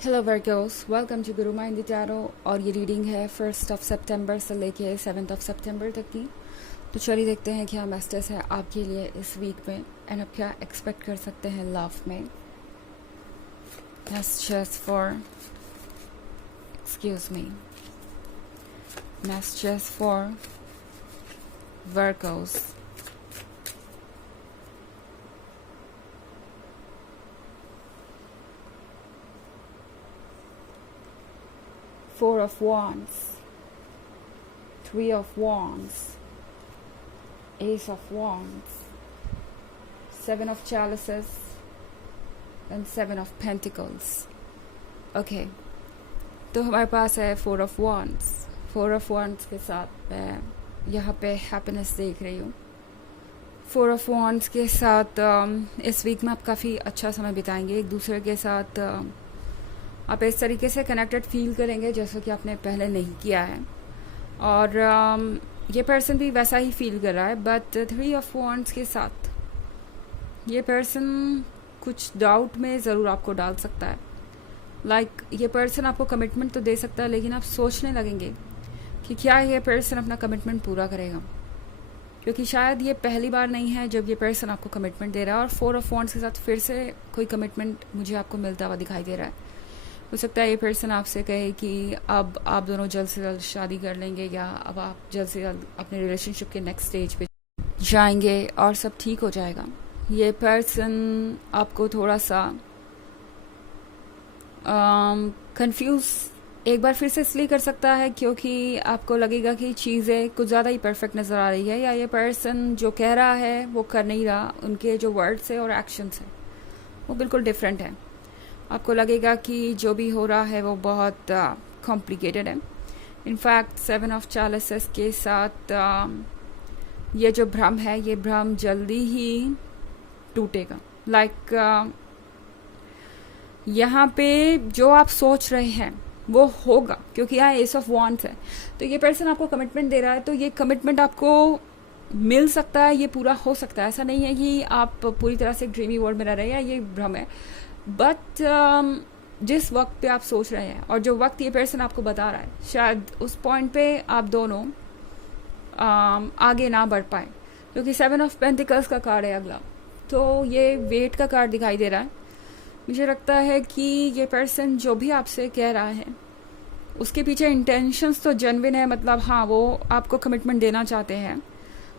Hello Virgo's, welcome to Guru mind tarot. और ये reading है 1 सितंबर से लेके 7 सितंबर तक की। तो चलिए देखते हैं क्या मैसेज है आपके लिए इस वीक में एंड आप क्या एक्सपेक्ट कर सकते हैं लव में। Messages for excuse me messages for Virgo's. Four of Wands, Three of Wands, Ace of Wands, Seven of Chalices, and Seven of Pentacles. Okay, तो हमारे पास है Four of Wands. Four of Wands के साथ मैं यहाँ पे happiness देख रही हूँ. Four of Wands के साथ इस वीक में आप काफ़ी अच्छा समय बिताएंगे एक दूसरे के साथ. आप इस तरीके से कनेक्टेड फील करेंगे जैसा कि आपने पहले नहीं किया है. और ये पर्सन भी वैसा ही फील कर रहा है. बट थ्री ऑफ वॉन्ड्स के साथ ये पर्सन कुछ डाउट में ज़रूर आपको डाल सकता है. ये पर्सन आपको कमिटमेंट तो दे सकता है, लेकिन आप सोचने लगेंगे कि क्या ये पर्सन अपना कमिटमेंट पूरा करेगा, क्योंकि शायद ये पहली बार नहीं है जब ये पर्सन आपको कमिटमेंट दे रहा है. और फोर ऑफ वॉन्ड्स के साथ फिर से कोई कमिटमेंट मुझे आपको मिलता हुआ दिखाई दे रहा है. हो सकता है ये पर्सन आपसे कहे कि अब आप दोनों जल्द से जल्द शादी कर लेंगे, या अब आप जल्द से जल्द अपने रिलेशनशिप के नेक्स्ट स्टेज पे जाएंगे और सब ठीक हो जाएगा. ये पर्सन आपको थोड़ा सा कंफ्यूज एक बार फिर से इसलिए कर सकता है क्योंकि आपको लगेगा कि चीज़ें कुछ ज़्यादा ही परफेक्ट नज़र आ रही है, या ये पर्सन जो कह रहा है वो कर नहीं रहा. उनके जो वर्ड्स है और एक्शंस है वो बिल्कुल डिफरेंट है. आपको लगेगा कि जो भी हो रहा है वो बहुत कॉम्प्लिकेटेड है. इनफैक्ट सेवन ऑफ चैलिसेस के साथ ये जो भ्रम है, ये भ्रम जल्दी ही टूटेगा. यहाँ पे जो आप सोच रहे हैं वो होगा, क्योंकि यहाँ एस ऑफ वॉन्ड्स है. तो ये पर्सन आपको कमिटमेंट दे रहा है, तो ये कमिटमेंट आपको मिल सकता है, ये पूरा हो सकता है. ऐसा नहीं है कि आप पूरी तरह से ड्रीमी वर्ल्ड में रह रहे हैं, ये भ्रम है. बट जिस वक्त पे आप सोच रहे हैं और जो वक्त ये पर्सन आपको बता रहा है, शायद उस पॉइंट पे आप दोनों आगे ना बढ़ पाए, क्योंकि सेवन ऑफ पेंटिकल्स का कार्ड है अगला. तो ये वेट का कार्ड दिखाई दे रहा है. मुझे लगता है कि ये पर्सन जो भी आपसे कह रहा है उसके पीछे इंटेंशंस तो जेन्युइन है. मतलब हाँ, वो आपको कमिटमेंट देना चाहते हैं,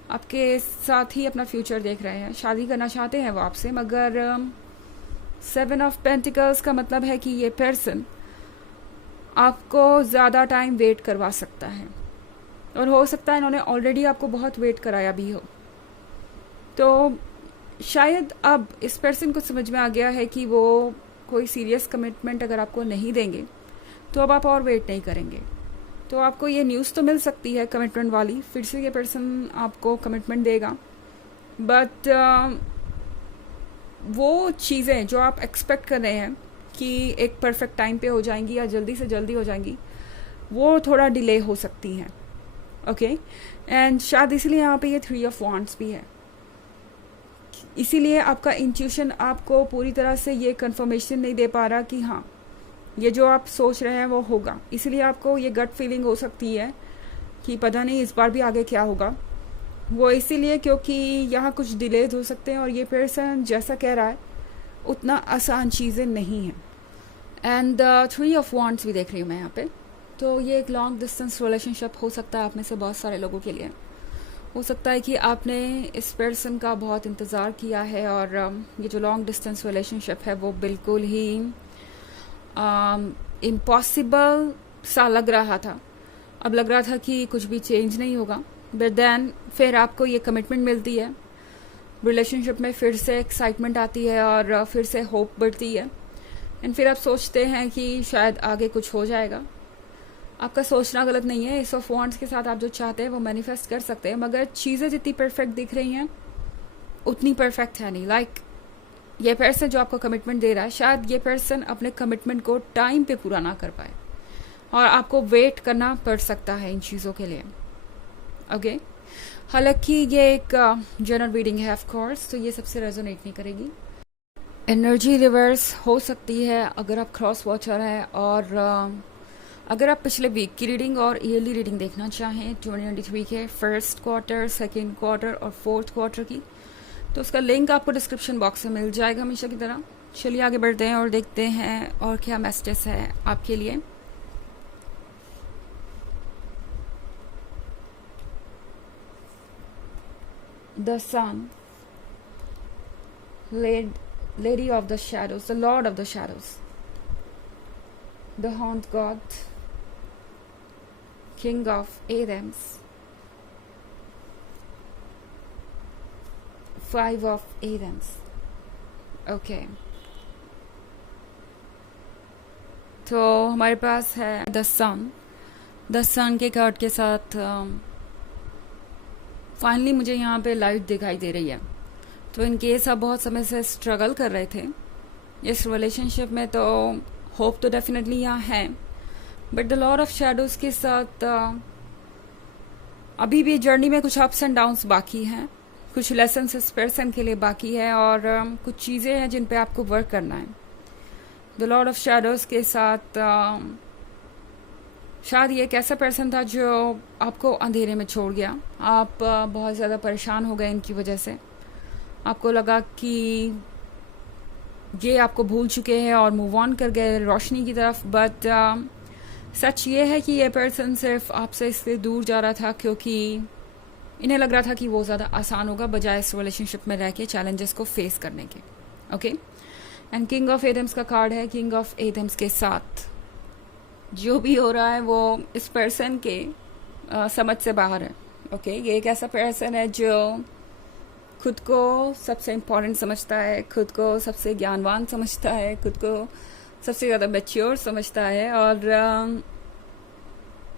आपके साथ ही अपना फ्यूचर देख रहे हैं, शादी करना चाहते हैं वो आपसे. मगर सेवन ऑफ पेंटिकल्स का मतलब है कि ये पर्सन आपको ज़्यादा टाइम वेट करवा सकता है, और हो सकता है इन्होंने ऑलरेडी आपको बहुत वेट कराया भी हो. तो शायद अब इस पर्सन को समझ में आ गया है कि वो कोई सीरियस कमिटमेंट अगर आपको नहीं देंगे तो अब आप और वेट नहीं करेंगे. तो आपको ये न्यूज़ तो मिल सकती है कमिटमेंट वाली, फिर से ये पर्सन आपको कमिटमेंट देगा. बट वो चीज़ें जो आप एक्सपेक्ट कर रहे हैं कि एक परफेक्ट टाइम पे हो जाएंगी या जल्दी से जल्दी हो जाएंगी, वो थोड़ा डिले हो सकती हैं. ओके, एंड शायद इसलिए यहाँ पे ये थ्री ऑफ वॉन्ड्स भी है. इसीलिए आपका इंट्यूशन आपको पूरी तरह से ये कंफर्मेशन नहीं दे पा रहा कि हाँ, ये जो आप सोच रहे हैं वो होगा. इसलिए आपको ये गट फीलिंग हो सकती है कि पता नहीं इस बार भी आगे क्या होगा. वो इसीलिए क्योंकि यहाँ कुछ डिलेज हो सकते हैं, और ये पर्सन जैसा कह रहा है उतना आसान चीज़ें नहीं हैं. एंड थ्री ऑफ वॉन्ड्स भी देख रही हूँ मैं यहाँ पे. तो ये एक लॉन्ग डिस्टेंस रिलेशनशिप हो सकता है आप में से बहुत सारे लोगों के लिए. हो सकता है कि आपने इस पर्सन का बहुत इंतज़ार किया है, और ये जो लॉन्ग डिस्टेंस रिलेशनशिप है वो बिल्कुल ही इम्पॉसिबल सा लग रहा था. अब लग रहा था कि कुछ भी चेंज नहीं होगा. बट देन फिर आपको ये कमिटमेंट मिलती है, रिलेशनशिप में फिर से एक्साइटमेंट आती है और फिर से होप बढ़ती है. एंड फिर आप सोचते हैं कि शायद आगे कुछ हो जाएगा. आपका सोचना गलत नहीं है. एस ऑफ वॉन्ड्स के साथ आप जो चाहते हैं वो मैनिफेस्ट कर सकते हैं, मगर चीज़ें जितनी परफेक्ट दिख रही हैं उतनी परफेक्ट है नहीं. ये पर्सन जो आपको कमिटमेंट दे रहा है, शायद ये पर्सन अपने कमिटमेंट को टाइम पे पूरा ना कर पाए, और आपको वेट करना पड़ सकता है इन चीज़ों के लिए. ओके, हालांकि ये एक जनरल रीडिंग है ऑफ कोर्स, तो ये सबसे रेजोनेट नहीं करेगी. एनर्जी रिवर्स हो सकती है अगर आप क्रॉस वॉचर हैं, और अगर आप पिछले वीक की रीडिंग और ईयरली रीडिंग देखना चाहें 2023 के फर्स्ट क्वार्टर, सेकेंड क्वार्टर और फोर्थ क्वार्टर की, तो उसका लिंक आपको डिस्क्रिप्शन बॉक्स में मिल जाएगा हमेशा की तरह। चलिए आगे बढ़ते हैं और देखते हैं और क्या मैसेजेस है आपके लिए। The sun, Lady of the Shadows, the Lord of the Shadows, the Haunt God, King of Adams, Five of Adams. Okay. तो हमारे पास है द सन के कार्ड के साथ फाइनली मुझे यहाँ पे लाइट दिखाई दे रही है। तो इन केस आप बहुत समय से स्ट्रगल कर रहे थे इस रिलेशनशिप में, तो होप तो डेफिनेटली यहाँ है, but the Lord of shadows के साथ अभी भी जर्नी में कुछ अप्स एंड डाउन्स बाकी हैं, कुछ लेसन इस पर्सन के लिए बाकी है, और कुछ चीज़ें हैं जिन पे आपको वर्क करना है। द लॉर्ड ऑफ शैडोज के साथ शायद ये एक ऐसा पर्सन था जो आपको अंधेरे में छोड़ गया। आप बहुत ज़्यादा परेशान हो गए इनकी वजह से। आपको लगा कि ये आपको भूल चुके हैं और मूव ऑन कर गए रोशनी की तरफ, बट सच ये है कि ये पर्सन सिर्फ आपसे इसलिए दूर जा रहा था क्योंकि इन्हें लग रहा था कि वो ज़्यादा आसान होगा बजाय इस रिलेशनशिप में रह के चैलेंजेस को फेस करने के। ओके, एंड किंग ऑफ एथम्स का कार्ड है। किंग ऑफ एथम्स के साथ जो भी हो रहा है वो इस पर्सन के समझ से बाहर है। ओके, ये एक ऐसा पर्सन है जो खुद को सबसे इम्पोर्टेंट समझता है, खुद को सबसे ज्ञानवान समझता है, खुद को सबसे ज़्यादा मैच्योर समझता है, और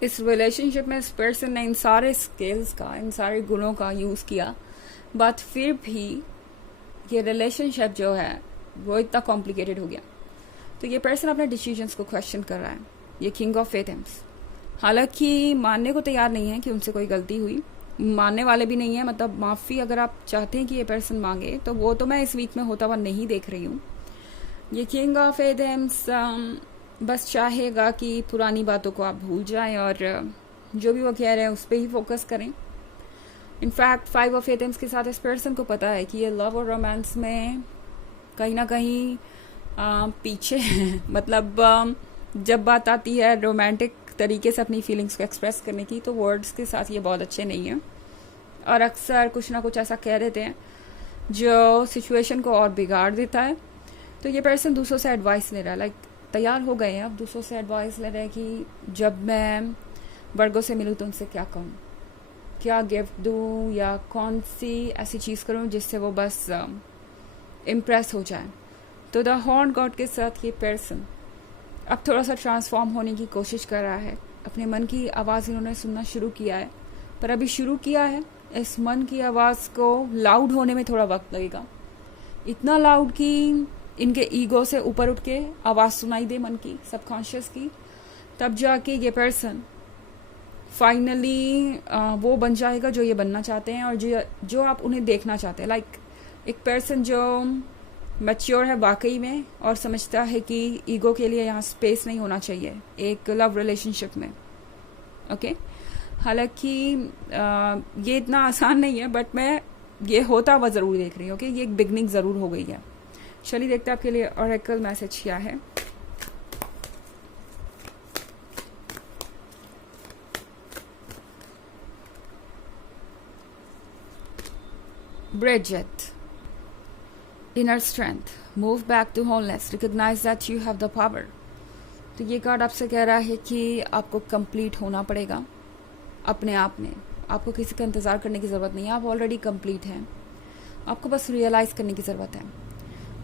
इस रिलेशनशिप में इस पर्सन ने इन सारे स्किल्स का, इन सारे गुणों का यूज़ किया, बट फिर भी ये रिलेशनशिप जो है वो इतना कॉम्प्लिकेटेड हो गया। तो ये पर्सन अपने डिसीजंस को क्वेश्चन कर रहा है। ये किंग ऑफ एथम्स हालांकि मानने को तैयार नहीं है कि उनसे कोई गलती हुई, मानने वाले भी नहीं है, मतलब माफ़ी अगर आप चाहते हैं कि ये पर्सन मांगे तो वो तो मैं इस वीक में होता हुआ नहीं देख रही हूँ। ये किंग ऑफ एथम्स बस चाहेगा कि पुरानी बातों को आप भूल जाएं और जो भी वो कह रहे हैं उस पर ही फोकस करें। इनफैक्ट फाइव ऑफ एथम्स के साथ इस पर्सन को पता है कि ये लव और रोमांस में कहीं ना कहीं पीछे है। मतलब जब बात आती है रोमांटिक तरीके से अपनी फीलिंग्स को एक्सप्रेस करने की, तो वर्ड्स के साथ ये बहुत अच्छे नहीं हैं और अक्सर कुछ ना कुछ ऐसा कह देते हैं जो सिचुएशन को और बिगाड़ देता है। तो ये पर्सन दूसरों से एडवाइस ले रहा है, लाइक तैयार हो गए हैं अब दूसरों से एडवाइस ले रहे हैं कि जब मैं वर्गों से मिलूँ तो उनसे क्या कहूँ, क्या गिफ्ट दूँ, या कौन सी ऐसी चीज़ करूँ जिससे वो बस इम्प्रेस हो जाए। तो द हॉर्न गॉड के साथ ये पर्सन अब थोड़ा सा ट्रांसफॉर्म होने की कोशिश कर रहा है। अपने मन की आवाज़ इन्होंने सुनना शुरू किया है, पर अभी शुरू किया है, इस मन की आवाज़ को लाउड होने में थोड़ा वक्त लगेगा। इतना लाउड कि इनके ईगो से ऊपर उठ के आवाज़ सुनाई दे मन की, सबकॉन्शियस की, तब जाके ये पर्सन फाइनली वो बन जाएगा जो ये बनना चाहते हैं और जो आप उन्हें देखना चाहते हैं। लाइक एक पर्सन जो मैच्योर है वाकई में और समझता है कि ईगो के लिए यहाँ स्पेस नहीं होना चाहिए एक लव रिलेशनशिप में। ओके, हालांकि ये इतना आसान नहीं है, बट मैं ये होता हुआ ज़रूर देख रही हूँ। ओके, ये एक बिगनिंग ज़रूर हो गई है। चलिए देखते हैं आपके लिए ऑरेकल मैसेज क्या है। Bridget, inner strength, move back to wholeness, recognize that you have the power। तो ये कार्ड आपसे कह रहा है कि आपको कंप्लीट होना पड़ेगा अपने आप में, आपको किसी का इंतज़ार करने की ज़रूरत नहीं है, आप ऑलरेडी कंप्लीट हैं। आपको बस रियलाइज़ करने की ज़रूरत है,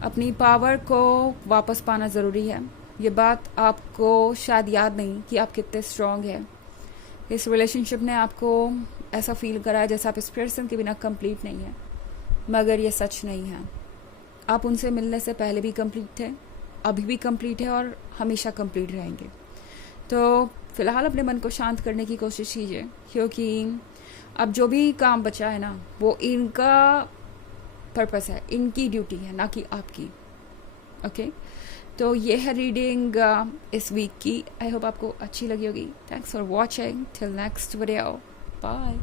अपनी पावर को वापस पाना ज़रूरी है। ये बात आपको शायद याद नहीं कि आप कितने स्ट्रॉन्ग हैं। इस रिलेशनशिप ने आपको ऐसा फील करा है जैसे आप इस पर्सन के बिना कंप्लीट नहीं है, मगर ये सच नहीं है। आप उनसे मिलने से पहले भी कंप्लीट थे, अभी भी कंप्लीट है और हमेशा कंप्लीट रहेंगे। तो फिलहाल अपने मन को शांत करने की कोशिश कीजिए, क्योंकि अब जो भी काम बचा है ना, वो इनका पर्पस है, इनकी ड्यूटी है, ना कि आपकी। ओके तो ये है रीडिंग इस वीक की। आई होप आपको अच्छी लगी होगी। Thanks for watching, till next video, bye.